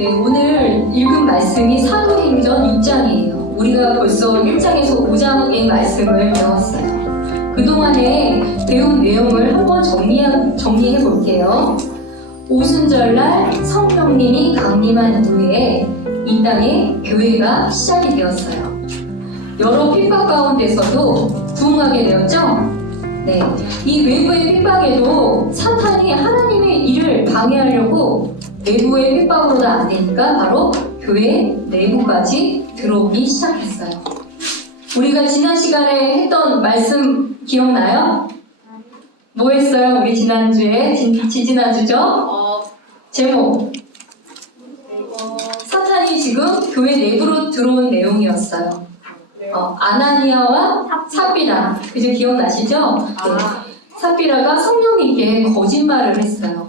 네, 오늘 읽은 말씀이 사도행전 6장이에요. 우리가 벌써 1장에서 5장의 말씀을 배웠어요. 그동안에 배운 내용을 한번 정리해 볼게요. 오순절날 성령님이 강림한 이후에 이 땅에 교회가 시작이 되었어요. 여러 핍박 가운데서도 부흥하게 되었죠? 네, 이 외부의 핍박에도 사탄이 하나님의 일을 방해하려고 내부의 핍박으로도 안 되니까 바로 교회 내부까지 들어오기 시작했어요. 우리가 지난 시간에 했던 말씀 기억나요? 뭐 했어요? 우리 지난주에, 지지난주죠? 제목. 사탄이 지금 교회 내부로 들어온 내용이었어요. 아나니아와 삽비라. 그죠? 기억나시죠? 네. 삽비라가 성령님께 거짓말을 했어요.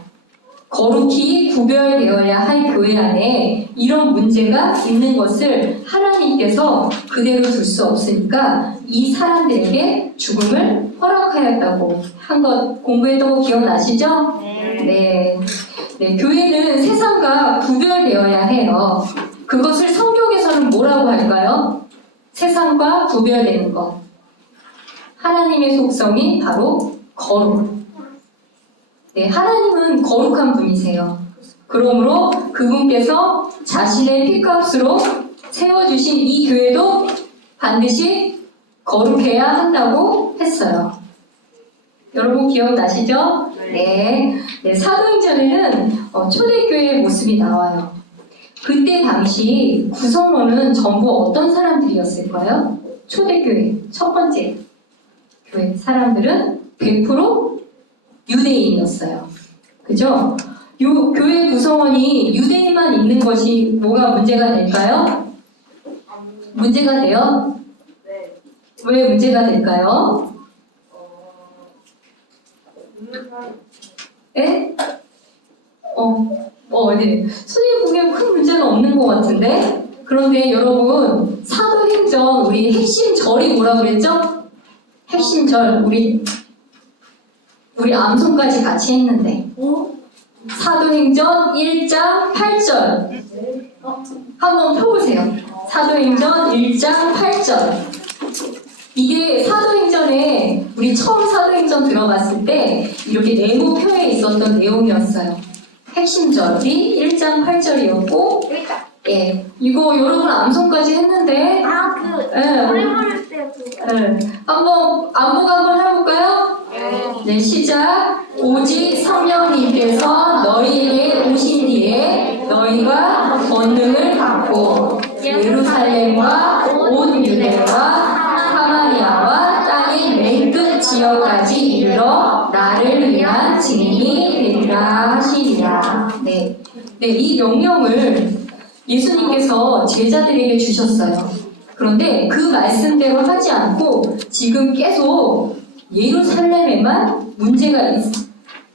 거룩히 구별되어야 할 교회 안에 이런 문제가 있는 것을 하나님께서 그대로 둘 수 없으니까 이 사람들에게 죽음을 허락하였다고 한 것 공부했던 거 기억나시죠? 네. 네, 교회는 세상과 구별되어야 해요. 그것을 성경에서는 뭐라고 할까요? 세상과 구별되는 것. 하나님의 속성이 바로 거룩. 네, 하나님은 거룩한 분이세요. 그러므로 그분께서 자신의 피값으로 세워주신 이 교회도 반드시 거룩해야 한다고 했어요. 여러분 기억나시죠? 네. 네, 사도행전에는 초대교회의 모습이 나와요. 그때 당시 구성원은 전부 어떤 사람들이었을까요? 초대교회 첫 번째 교회 사람들은 100% 유대인이었어요. 그죠? 요 교회 구성원이 유대인만 있는 것이 뭐가 문제가 될까요? 문제가 돼요? 네. 왜 문제가 될까요? 네? 네. 선생님 보기엔 큰 문제는 없는 것 같은데? 그런데 여러분, 사도행전 우리 핵심 절이 뭐라고 그랬죠? 핵심 절, 우리 암송까지 같이 했는데. 사도행전 1장 8절. 한번 펴보세요. 사도행전 1장 8절. 이게 사도행전에 우리 처음 사도행전 들어갔을 때 이렇게 네모표에 있었던 내용이었어요. 핵심 절이 1장 8절이었고, 예, 이거 여러분 암송까지 했는데, 노래 부를 때 한번 안목 한번 해볼까요? 네, 시작. 오직 성령님께서 너희에게 오신 뒤에 너희가 권능을 받고 예루살렘과 온 유대와 사마리아와 땅의 맨 끝 지역까지 이르러 나를 위한 증인이 되리라 하시리라. 네, 이 명령을 예수님께서 제자들에게 주셨어요. 그런데 그 말씀대로 하지 않고 지금 계속 예루살렘에만 문제가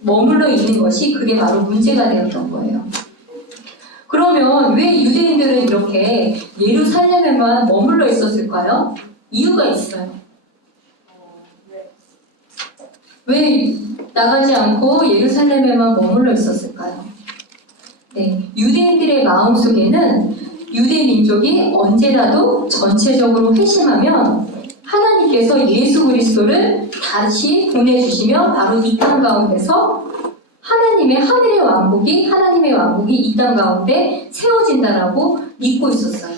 머물러 있는 것이 그게 바로 문제가 되었던 거예요. 그러면 왜 유대인들은 이렇게 예루살렘에만 머물러 있었을까요? 이유가 있어요. 왜 나가지 않고 예루살렘에만 머물러 있었을까요? 네, 유대인들의 마음속에는 유대 민족이 언제라도 전체적으로 회심하면 하나님께서 예수 그리스도를 다시 보내주시면 바로 이 땅 가운데서 하나님의 왕국이 이 땅 가운데 세워진다라고 믿고 있었어요.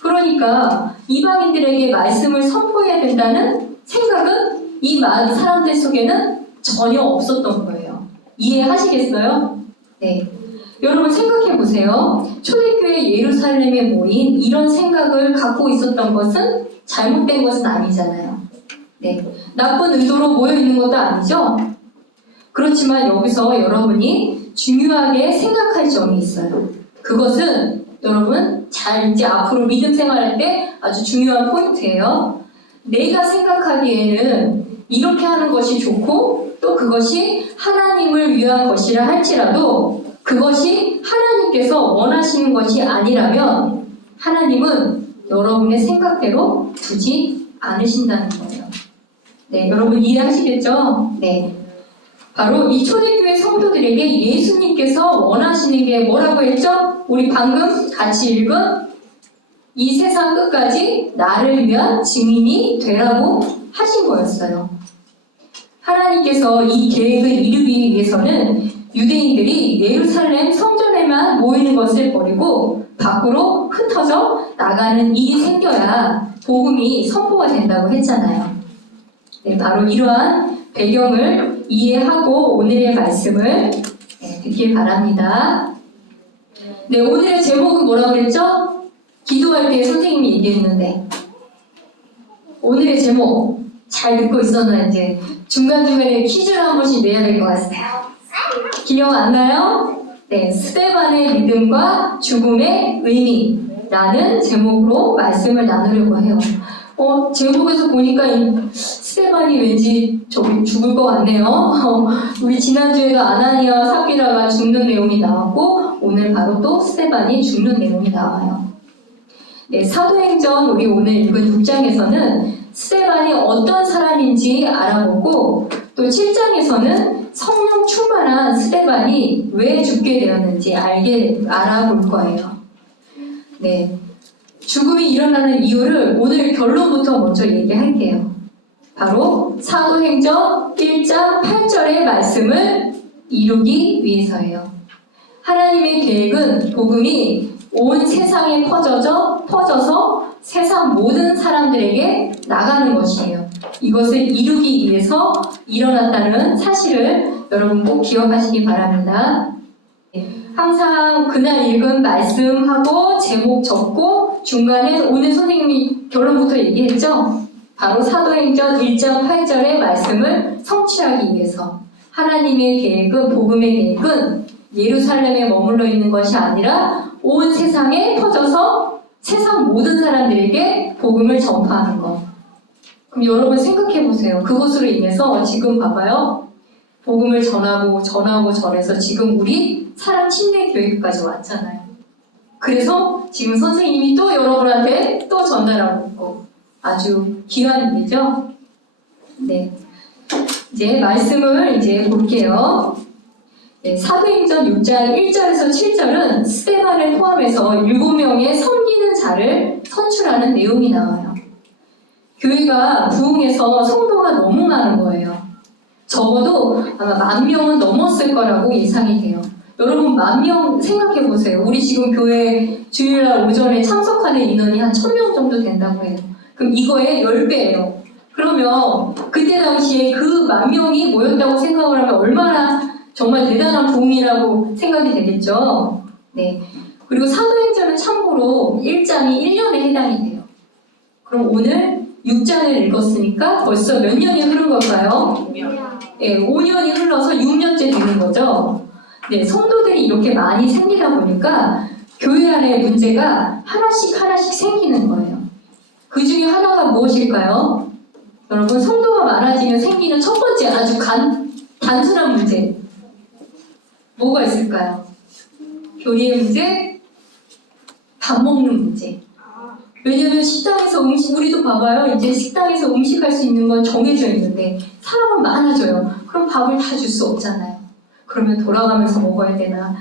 그러니까 이방인들에게 말씀을 선포해야 된다는 생각은 이 사람들 속에는 전혀 없었던 거예요. 이해하시겠어요? 네. 여러분 생각해 보세요. 초대교회 예루살렘에 모인 이런 생각을 갖고 있었던 것은 잘못된 것은 아니잖아요. 네. 나쁜 의도로 모여 있는 것도 아니죠? 그렇지만 여기서 여러분이 중요하게 생각할 점이 있어요. 그것은 여러분 이제 앞으로 믿음 생활할 때 아주 중요한 포인트예요. 내가 생각하기에는 이렇게 하는 것이 좋고 또 그것이 하나님을 위한 것이라 할지라도 그것이 하나님께서 원하시는 것이 아니라면 하나님은 여러분의 생각대로 두지 않으신다는 거예요. 네, 여러분 이해하시겠죠? 네. 바로 이 초대교회 성도들에게 예수님께서 원하시는 게 뭐라고 했죠? 우리 방금 같이 읽은 이 세상 끝까지 나를 위한 증인이 되라고 하신 거였어요. 하나님께서 이 계획을 이루기 위해서는 유대인들이 예루살렘 성전에만 모이는 것을 버리고 밖으로 흩어져 나가는 일이 생겨야 복음이 선포가 된다고 했잖아요. 네, 바로 이러한 배경을 이해하고 오늘의 말씀을 듣길 바랍니다. 네, 오늘의 제목은 뭐라고 그랬죠? 기도할 때 선생님이 얘기했는데 오늘의 제목 잘 듣고 있었는지 중간중간에 퀴즈를 한 번씩 내야 될 것 같아요. 기억 안 나요? 네, 스데반의 믿음과 죽음의 의미라는 제목으로 말씀을 나누려고 해요. 제목에서 보니까 스데반이 왠지 저기 죽을 것 같네요. 우리 지난주에도 아나니아와 삽비라가 죽는 내용이 나왔고 오늘 바로 또 스데반이 죽는 내용이 나와요. 네, 사도행전 우리 오늘 읽은 6장에서는 스데반이 어떤 사람인지 알아보고 또 7장에서는 성령 충만한 스데반이 왜 죽게 되었는지 알아볼 거예요. 네, 죽음이 일어나는 이유를 오늘 결론부터 먼저 얘기할게요. 바로 사도행전 1장 8절의 말씀을 이루기 위해서예요. 하나님의 계획은 복음이 온 세상에 퍼져서 세상 모든 사람들에게 나가는 것이에요. 이것을 이루기 위해서 일어났다는 사실을 여러분 꼭 기억하시기 바랍니다. 항상 그날 읽은 말씀하고 제목 적고 중간에 오늘 선생님이 결론부터 얘기했죠? 바로 사도행전 1장 8절의 말씀을 성취하기 위해서 하나님의 계획은, 복음의 계획은 예루살렘에 머물러 있는 것이 아니라 온 세상에 퍼져서 세상 모든 사람들에게 복음을 전파하는 것. 그럼 여러분 생각해 보세요. 그것으로 인해서 지금 봐봐요. 복음을 전해서 지금 우리 사람 침례 교육까지 왔잖아요. 그래서 지금 선생님이 또 여러분한테 또 전달하고 있고 아주 귀한 일이죠. 네, 이제 말씀을 볼게요. 네, 사도행전 6장 1절에서 7절은 스데반을 포함해서 7명의 섬기는 자를 선출하는 내용이 나와요. 교회가 부흥해서 성도가 너무 많은 거예요. 적어도 아마 10,000명은 넘었을 거라고 예상이 돼요. 여러분 10,000명 생각해 보세요. 우리 지금 교회 주일날 오전에 참석하는 인원이 한 1,000명 정도 된다고 해요. 그럼 이거의 10배예요. 그러면 그때 당시에 그 10,000명이 모였다고 생각을 하면 얼마나 정말 대단한 부흥이라고 생각이 되겠죠. 네. 그리고 사도행전은 참고로 1장이 1년에 해당이 돼요. 그럼 오늘 6장을 읽었으니까 벌써 몇 년이 흐른 걸까요? 5년. 네, 5년이 흘러서 6년째 되는 거죠. 네, 성도들이 이렇게 많이 생기다 보니까 교회 안에 문제가 하나씩 생기는 거예요. 그 중에 하나가 무엇일까요? 여러분, 성도가 많아지면 생기는 첫 번째 아주 단순한 문제. 뭐가 있을까요? 교리의 문제, 밥 먹는 문제. 왜냐면 식당에서 우리도 봐봐요. 이제 식당에서 음식할 수 있는 건 정해져 있는데 사람은 많아져요. 그럼 밥을 다 줄 수 없잖아요. 그러면 돌아가면서 먹어야 되나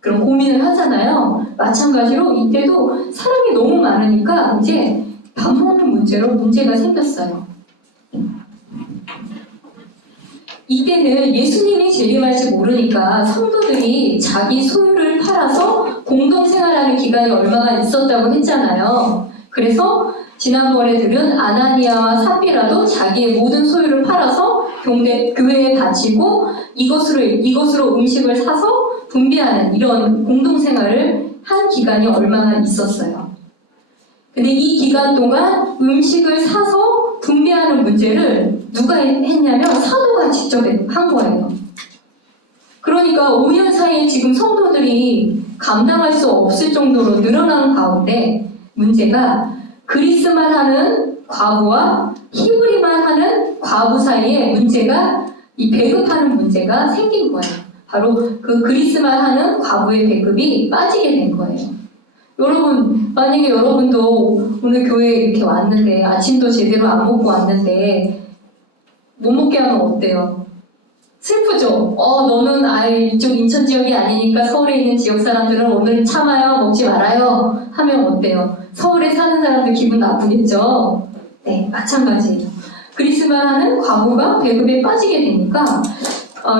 그런 고민을 하잖아요. 마찬가지로 이때도 사람이 너무 많으니까 이제 밥 먹는 문제로 문제가 생겼어요. 이때는 예수님이 재림할지 모르니까 성도들이 자기 소유를 팔아서 공동생활하는 기간이 얼마가 있었다고 했잖아요. 그래서 지난번에 들은 아나니아와 삽비라도 자기의 모든 소유를 팔아서 교회에 바치고 이것으로 음식을 사서 분배하는 이런 공동생활을 한 기간이 얼마나 있었어요. 근데 이 기간 동안 음식을 사서 분배하는 문제를 누가 했냐면 사도가 직접 한 거예요. 그러니까 5년 사이에 지금 성도들이 감당할 수 없을 정도로 늘어나는 가운데 문제가 그리스만 하는 과부와 히브리만 하는 과부 사이에 문제가 이 배급하는 문제가 생긴 거예요. 바로 그 그리스만 하는 과부의 배급이 빠지게 된 거예요. 여러분, 만약에 여러분도 오늘 교회에 이렇게 왔는데 아침도 제대로 안 먹고 왔는데 못 먹게 하면 어때요? 슬프죠? 너는 아예 이쪽 인천 지역이 아니니까 서울에 있는 지역 사람들은 오늘 참아요, 먹지 말아요 하면 어때요? 서울에 사는 사람들 기분 나쁘겠죠? 네, 마찬가지예요. 그리스마라는 과부가 배급에 빠지게 되니까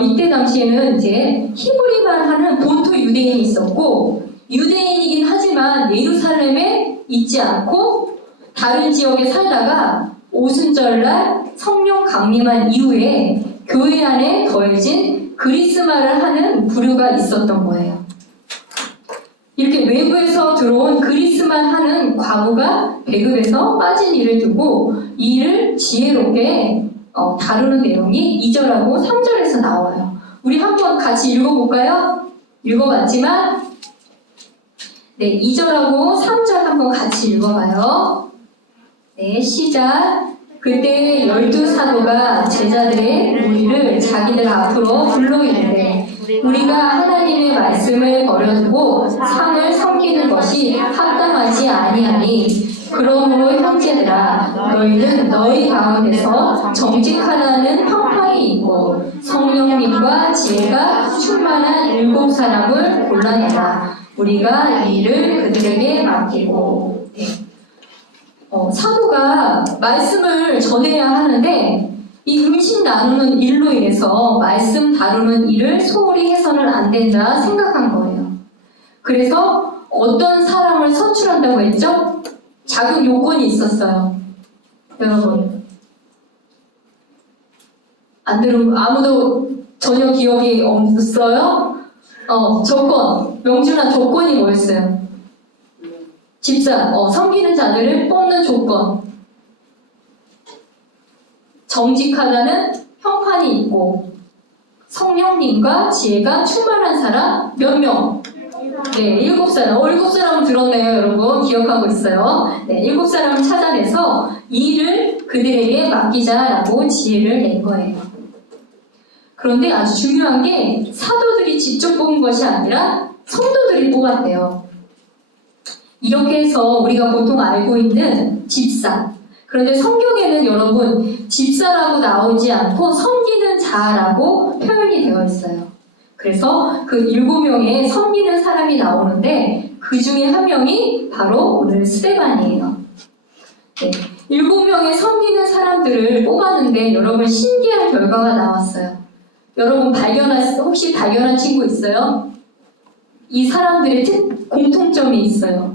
이때 당시에는 이제 히브리만 하는 본토 유대인이 있었고 유대인이긴 하지만 예루살렘에 있지 않고 다른 지역에 살다가 오순절날 성령 강림한 이후에 교회 안에 더해진 그리스마를 하는 부류가 있었던 거예요. 이렇게 외부에서 들어온 그리스만 하는 과부가 배급에서 빠진 일을 두고 이 일을 지혜롭게 다루는 내용이 2절하고 3절에서 나와요. 우리 한번 같이 읽어볼까요? 읽어봤지만 네, 2절하고 3절 한번 같이 읽어봐요. 네, 시작. 그때 12사도가 제자들의 무리를 자기들 앞으로 불러 이르되 우리가 하나님의 말씀을 버려두고 상을 섬기는 것이 합당하지 아니하니 그러므로 형제들아 너희는 너희 가운데서 정직하다는 평판이 있고 성령님과 지혜가 충만한 7사람을 골라내라. 우리가 이 일을 그들에게 맡기고. 네. 사도가 말씀을 전해야 하는데 이 음식 나누는 일로 인해서 말씀 다루는 일을 소홀히 해서는 안 된다 생각한 거예요. 그래서 어떤 사람을 선출한다고 했죠? 자격 요건이 있었어요. 여러분 안 들은 아무도 전혀 기억이 없어요? 조건 명준한 조건이 뭐였어요? 집사, 섬기는 자들을 뽑는 조건. 정직하다는 평판이 있고, 성령님과 지혜가 충만한 사람 몇 명? 네, 7사람. 7사람은 들었네요, 여러분. 기억하고 있어요. 네, 7사람을 찾아내서 이 일을 그들에게 맡기자라고 지혜를 낸 거예요. 그런데 아주 중요한 게 사도들이 직접 뽑은 것이 아니라 성도들이 뽑았대요. 이렇게 해서 우리가 보통 알고 있는 집사. 그런데 성경에는 여러분 집사라고 나오지 않고 섬기는 자라고 표현이 되어 있어요. 그래서 그 7명의 섬기는 사람이 나오는데 그 중에 한 명이 바로 오늘 스데반이에요. 네, 7명의 섬기는 사람들을 뽑았는데 여러분 신기한 결과가 나왔어요. 여러분 혹시 발견한 친구 있어요? 이 사람들의 공통점이 있어요.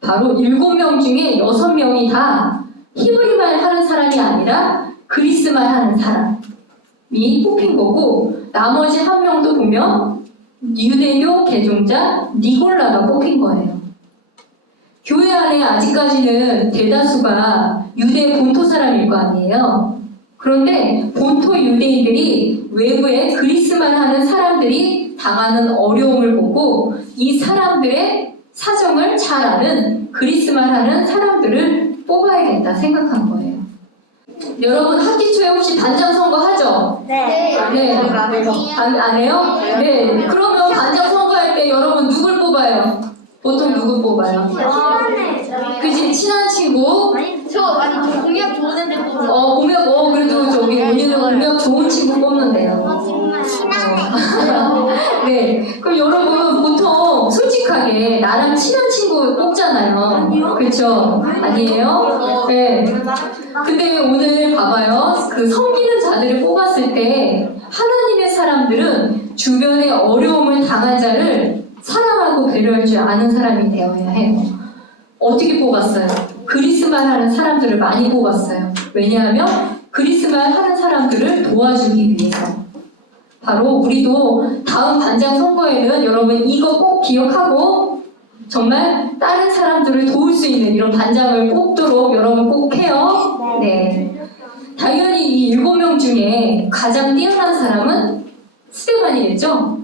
바로 7명 중에 6명이 다 히브리말 하는 사람이 아니라 그리스말 하는 사람이 뽑힌 거고 나머지 한 명도 보면 유대교 개종자 니골라가 뽑힌 거예요. 교회 안에 아직까지는 대다수가 유대 본토 사람일 거 아니에요. 그런데 본토 유대인들이 외부에 그리스말 하는 사람들이 당하는 어려움을 보고 이 사람들의 사정을 잘 아는 그리스말 하는 사람들을 뽑아야겠다 생각한 거예요. 여러분 학기 초에 혹시 반장 선거 하죠? 네. 네. 안 해요? 네. 그러면 반장 선거할 때 여러분 누굴 뽑아요? 보통 누굴 뽑아요? 그지? 친한 친구? 저 공약 좋은 애들 그래도 저기 언니는 공약 좋은 친구 뽑는데요. 네. 그럼 여러분 보통 솔직하게 나랑 친한 친구 뽑잖아요. 그렇죠? 아니에요? 네. 근데 오늘 봐봐요. 그 섬기는 자들을 뽑았을 때 하나님의 사람들은 주변에 어려움을 당한 자를 사랑하고 배려할 줄 아는 사람이 되어야 해요. 어떻게 뽑았어요? 그리스말 하는 사람들을 많이 뽑았어요. 왜냐하면 그리스말 하는 사람들을 도와주기 위해서. 바로 우리도 다음 반장 선거에는 여러분 이거 꼭 기억하고 정말 다른 사람들을 도울 수 있는 이런 반장을 뽑도록 여러분 꼭 해요. 네. 당연히 이 7명 중에 가장 뛰어난 사람은 스데반이겠죠?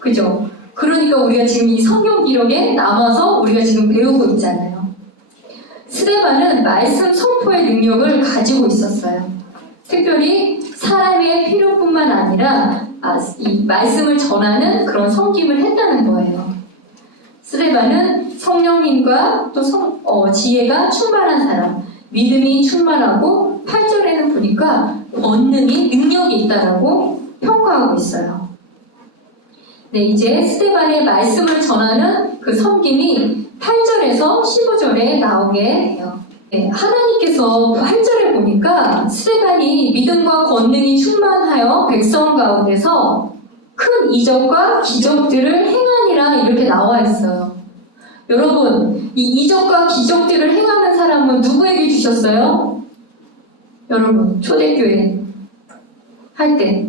그죠? 그러니까 우리가 지금 이 성경 기록에 남아서 우리가 지금 배우고 있잖아요. 스데반은 말씀 선포의 능력을 가지고 있었어요. 특별히 사람의 필요뿐만 아니라 이 말씀을 전하는 그런 섬김을 했다는 거예요. 스데반은 성령님과 또 지혜가 충만한 사람, 믿음이 충만하고 8절에는 보니까 권능이 능력이 있다라고 평가하고 있어요. 네, 이제 스데반의 말씀을 전하는 그 섬김이 8절에서 15절에 나오게 돼요. 네, 하나님께서 8절에 보니까 스데반이 믿음과 권능이 충만하여 백성 가운데서 큰 이적과 기적들을 행하니라 이렇게 나와 있어요. 여러분, 이 이적과 기적들을 행하는 사람은 누구에게 주셨어요? 여러분, 초대교회 할 때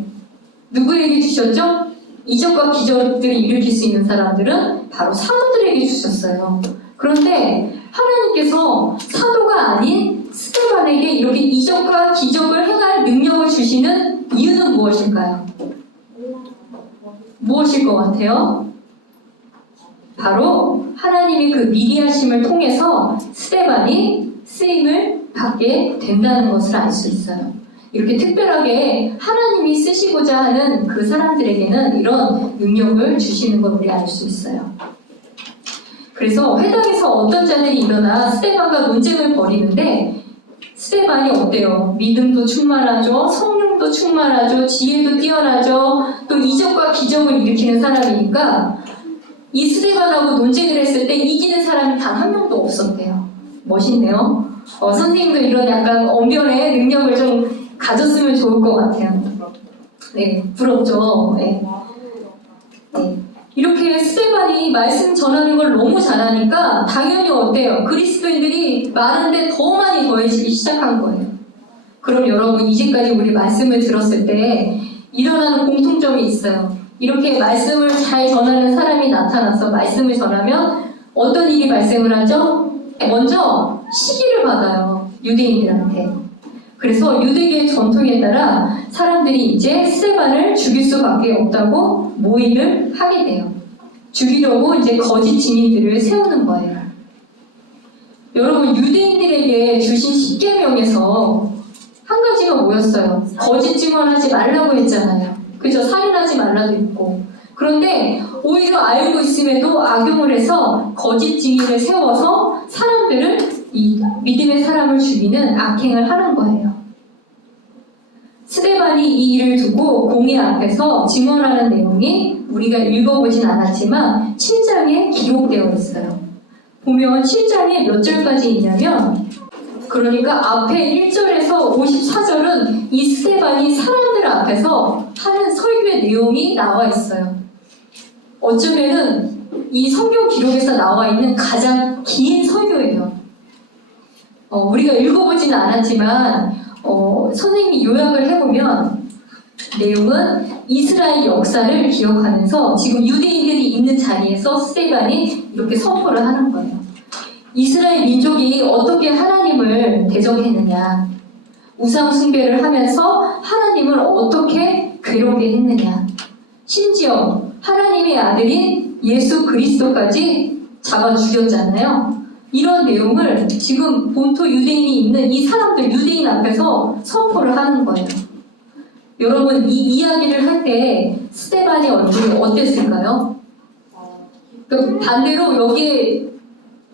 누구에게 주셨죠? 이적과 기적들을 일으킬 수 있는 사람들은 바로 사도들에게 주셨어요. 그런데 하나님께서 사도가 아닌 스데반에게 이렇게 이적과 기적을 행할 능력을 주시는 이유는 무엇일까요? 무엇일 것 같아요? 바로 하나님이 그 미리 하심을 통해서 스데반이 쓰임을 받게 된다는 것을 알 수 있어요. 이렇게 특별하게 하나님이 쓰시고자 하는 그 사람들에게는 이런 능력을 주시는 걸 우리 알 수 있어요. 그래서 회당에서 어떤 자들이 일어나 스데반과 논쟁을 벌이는데 스데반이 어때요? 믿음도 충만하죠, 성령도 충만하죠, 지혜도 뛰어나죠, 또 이적과 기적을 일으키는 사람이니까 이 스데반하고 논쟁을 했을 때 이기는 사람이 단 한 명도 없었대요. 멋있네요. 선생님도 이런 약간 언변의 능력을 좀 가졌으면 좋을 것 같아요. 네, 부럽죠. 네. 네. 이렇게 스데반이 말씀 전하는 걸 너무 잘하니까 당연히 어때요? 그리스도인들이 많은데 더 많이 더해지기 시작한 거예요. 그럼 여러분, 이제까지 우리 말씀을 들었을 때 일어나는 공통점이 있어요. 이렇게 말씀을 잘 전하는 사람이 나타나서 말씀을 전하면 어떤 일이 발생을 하죠? 먼저 시기를 받아요. 유대인들한테. 그래서 유대계의 전통에 따라 사람들이 이제 스데반을 죽일 수밖에 없다고 모의를 하게 돼요. 죽이려고 이제 거짓 증인들을 세우는 거예요. 여러분, 유대인들에게 주신 십계명에서 한 가지가 뭐였어요? 거짓 증언하지 말라고 했잖아요. 그죠? 살인하지 말라도 있고. 그런데 오히려 알고 있음에도 악용을 해서 거짓 증인을 세워서 사람들을, 이 믿음의 사람을 죽이는 악행을 하는 거예요. 스데반이 이 일을 두고 공회 앞에서 증언하는 내용이 우리가 읽어보진 않았지만 7장에 기록되어 있어요. 보면 7장에 몇 절까지 있냐면, 그러니까 앞에 1절에서 54절은 이 스데반이 사람들 앞에서 하는 설교의 내용이 나와 있어요. 어쩌면은 이 성경 기록에서 나와 있는 가장 긴 설교예요. 우리가 읽어보지는 않았지만 선생님이 요약을 해보면 내용은 이스라엘 역사를 기억하면서 지금 유대인들이 있는 자리에서 스데반이 이렇게 선포를 하는 거예요. 이스라엘 민족이 어떻게 하나님을 대적했느냐, 우상 숭배를 하면서 하나님을 어떻게 괴롭게 했느냐, 심지어 하나님의 아들인 예수 그리스도까지 잡아 죽였잖아요. 이런 내용을 지금 본토 유대인이 있는 이 사람들, 유대인 앞에서 선포를 하는 거예요. 여러분, 이 이야기를 할 때 스데반의 얼굴이 어땠을까요? 그러니까 반대로 여기에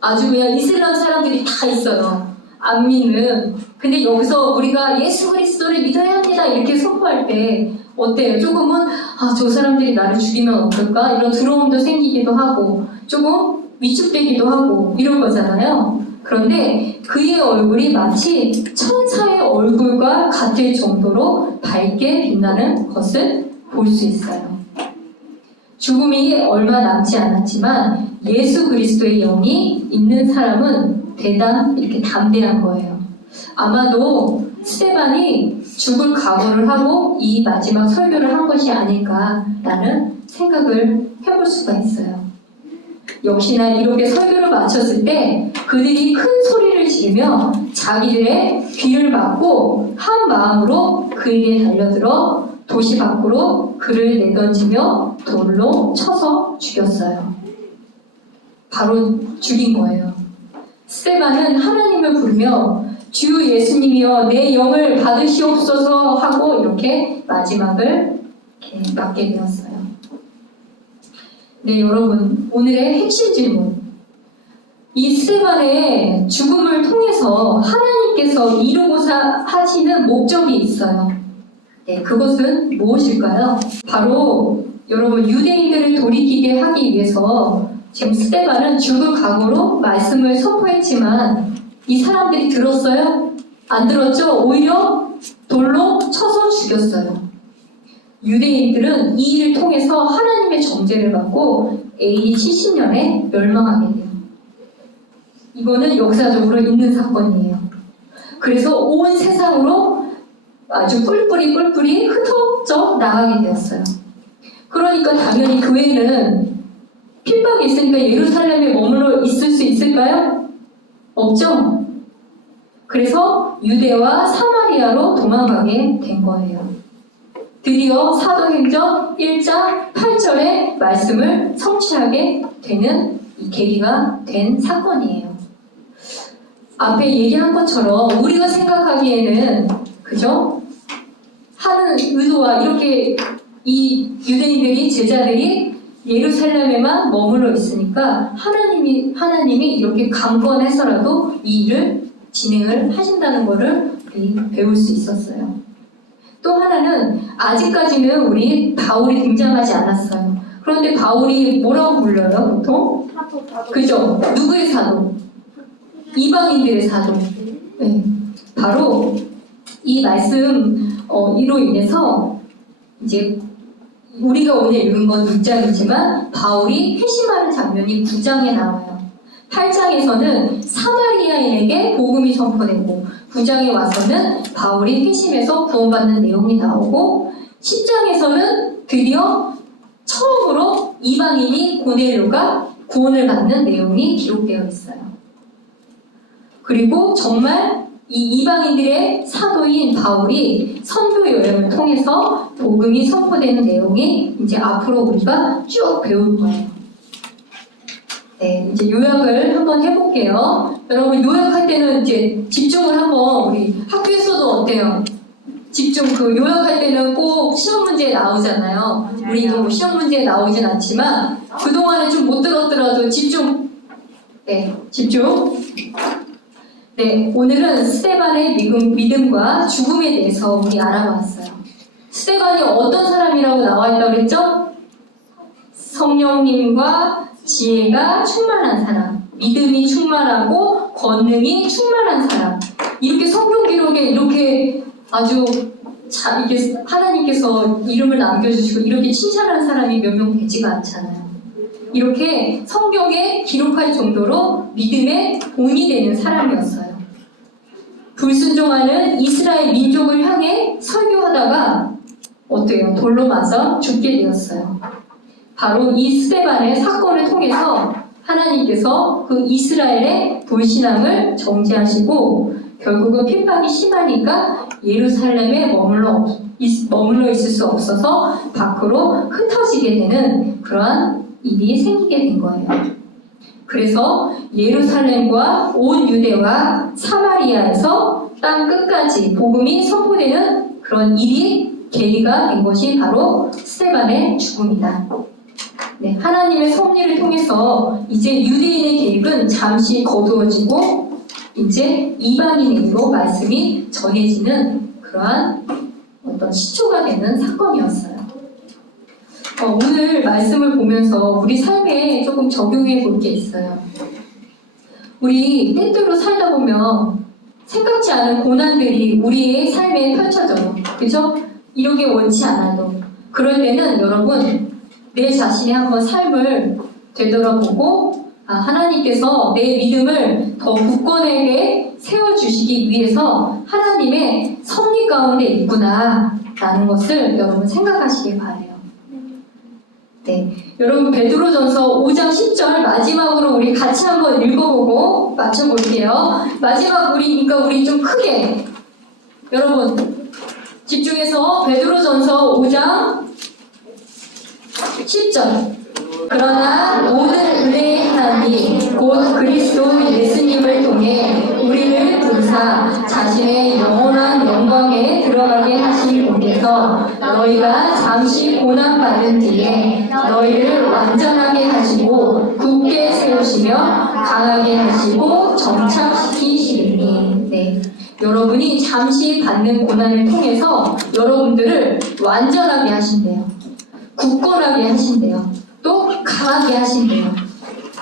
아주 그냥 이슬람 사람들이 다 있어요. 안 믿는. 근데 여기서 우리가 예수 그리스도를 믿어야 합니다 이렇게 선포할 때 어때요? 조금은 저 사람들이 나를 죽이면 어떨까? 이런 두려움도 생기기도 하고 조금 위축되기도 하고 이런 거잖아요. 그런데 그의 얼굴이 마치 천사의 얼굴과 같을 정도로 밝게 빛나는 것을 볼 수 있어요. 죽음이 얼마 남지 않았지만 예수 그리스도의 영이 있는 사람은 대단 이렇게 담대한 거예요. 아마도 스데반이 죽을 각오를 하고 이 마지막 설교를 한 것이 아닐까라는 생각을 해볼 수가 있어요. 역시나 이렇게 설교를 마쳤을 때 그들이 큰 소리를 지르며 자기들의 귀를 막고 한 마음으로 그에게 달려들어 도시 밖으로 그를 내던지며 돌로 쳐서 죽였어요. 바로 죽인 거예요. 스데반은 하나님을 부르며 주 예수님이여 내 영을 받으시옵소서 하고 이렇게 마지막을 이렇게 맞게 되었어요. 네, 여러분, 오늘의 핵심 질문. 이 스데반의 죽음을 통해서 하나님께서 이루고자 하시는 목적이 있어요. 네, 그것은 무엇일까요? 바로 여러분 유대인들을 돌이키게 하기 위해서 지금 스데반은 죽을 각오로 말씀을 선포했지만 이 사람들이 들었어요? 안 들었죠? 오히려 돌로 쳐서 죽였어요. 유대인들은 이 일을 통해서 하나님의 정죄를 받고 AD 70년에 멸망하게 돼요. 이거는 역사적으로 있는 사건이에요. 그래서 온 세상으로 아주 뿔뿔이 흩어져 나가게 되었어요. 그러니까 당연히 교회는 핍박이 있으니까 예루살렘에 머물러 있을 수 있을까요? 없죠? 그래서 유대와 사마리아로 도망가게 된 거예요. 드디어 사도행전 1장 8절의 말씀을 성취하게 되는 이 계기가 된 사건이에요. 앞에 얘기한 것처럼 우리가 생각하기에는 그죠? 하는 의도와 이렇게 이 유대인들이 제자들이 예루살렘에만 머물러 있으니까 하나님이 이렇게 강권해서라도 이 일을 진행을 하신다는 것을 우리 배울 수 있었어요. 또 하나는 아직까지는 우리 바울이 등장하지 않았어요. 그런데 바울이 뭐라고 불려요, 보통? 그죠? 누구의 사도? 이방인들의 사도. 네. 바로 이 말씀으로 인해서 이제 우리가 오늘 읽은 건 6장이지만 바울이 회심하는 장면이 9장에 나와요. 8장에서는 사마리아인에게 복음이 선포되고 9장에 와서는 바울이 회심해서 구원받는 내용이 나오고 10장에서는 드디어 처음으로 이방인이 고넬료가 구원을 받는 내용이 기록되어 있어요. 그리고 정말 이 이방인들의 사도인 바울이 선교 여행을 통해서 복음이 선포되는 내용이 이제 앞으로 우리가 쭉 배울 거예요. 네, 이제 요약을 한번 해볼게요. 여러분 요약할 때는 이제 집중을 한번 우리 학교에서도 어때요? 집중 요약할 때는 꼭 시험 문제에 나오잖아요. 우리 이거 뭐 시험 문제에 나오진 않지만 그동안에 좀 못 들었더라도 집중. 네, 집중. 네, 오늘은 스데반의 믿음과 죽음에 대해서 우리 알아봤어요. 스데반이 어떤 사람이라고 나와 있다고 그랬죠? 성령님과 지혜가 충만한 사람, 믿음이 충만하고 권능이 충만한 사람. 이렇게 성경 기록에 이렇게 아주 이게 하나님께서 이름을 남겨주시고 이렇게 칭찬하는 사람이 몇 명 되지가 않잖아요. 이렇게 성경에 기록할 정도로 믿음의 본이 되는 사람이었어요. 불순종하는 이스라엘 민족을 향해 설교하다가 어때요? 돌로 맞아 죽게 되었어요. 바로 이 스데반의 사건을 통해서 하나님께서 그 이스라엘의 불신앙을 정죄하시고 결국은 핍박이 심하니까 예루살렘에 머물러 있을 수 없어서 밖으로 흩어지게 되는 그러한 일이 생기게 된 거예요. 그래서 예루살렘과 온 유대와 사마리아에서 땅 끝까지 복음이 선포되는 그런 일이 계기가 된 것이 바로 스데반의 죽음이다. 네, 하나님의 섭리를 통해서 이제 유대인의 계획은 잠시 거두어지고 이제 이방인에게로 말씀이 전해지는 그러한 어떤 시초가 되는 사건이었어요. 오늘 말씀을 보면서 우리 삶에 조금 적용해 볼 게 있어요. 우리 때때로 살다 보면 생각지 않은 고난들이 우리의 삶에 펼쳐져요. 그죠? 이러게 원치 않아도. 그럴 때는 여러분 내 자신의 한번 삶을 되돌아보고 하나님께서 내 믿음을 더 굳건하게 세워주시기 위해서 하나님의 섭리 가운데 있구나 라는 것을 여러분 생각하시길 바래요. 네, 여러분 베드로전서 5장 10절 마지막으로 우리 같이 한번 읽어보고 맞춰볼게요. 마지막 그러니까 우리 좀 크게 여러분 집중해서 베드로전서 5장 10절 그러나 모든 은혜의 하나님 곧 그리스도 예수님을 통해 우리를 부르사 자신의 영원한 영광에 들어가게 하신 분께서 너희가 잠시 고난받은 뒤에 너희를 완전하게 하시고 굳게 세우시며 강하게 하시고 정착시키시리니. 네. 여러분이 잠시 받는 고난을 통해서 여러분들을 완전하게 하신대요. 굳건하게 하신대요. 또 강하게 하신대요.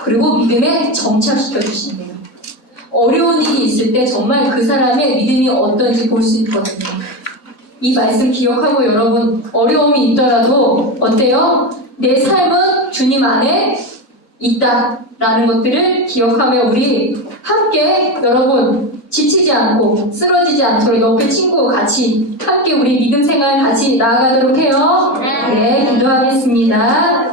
그리고 믿음에 정착시켜 주신대요. 어려운 일이 있을 때 정말 그 사람의 믿음이 어떤지 볼 수 있거든요. 이 말씀 기억하고 여러분 어려움이 있더라도 어때요? 내 삶은 주님 안에 있다라는 것들을 기억하며 우리 함께 여러분 지치지 않고 쓰러지지 않도록 옆에 친구와 같이 함께 우리 믿음 생활 같이 나아가도록 해요. 네, 기도하겠습니다.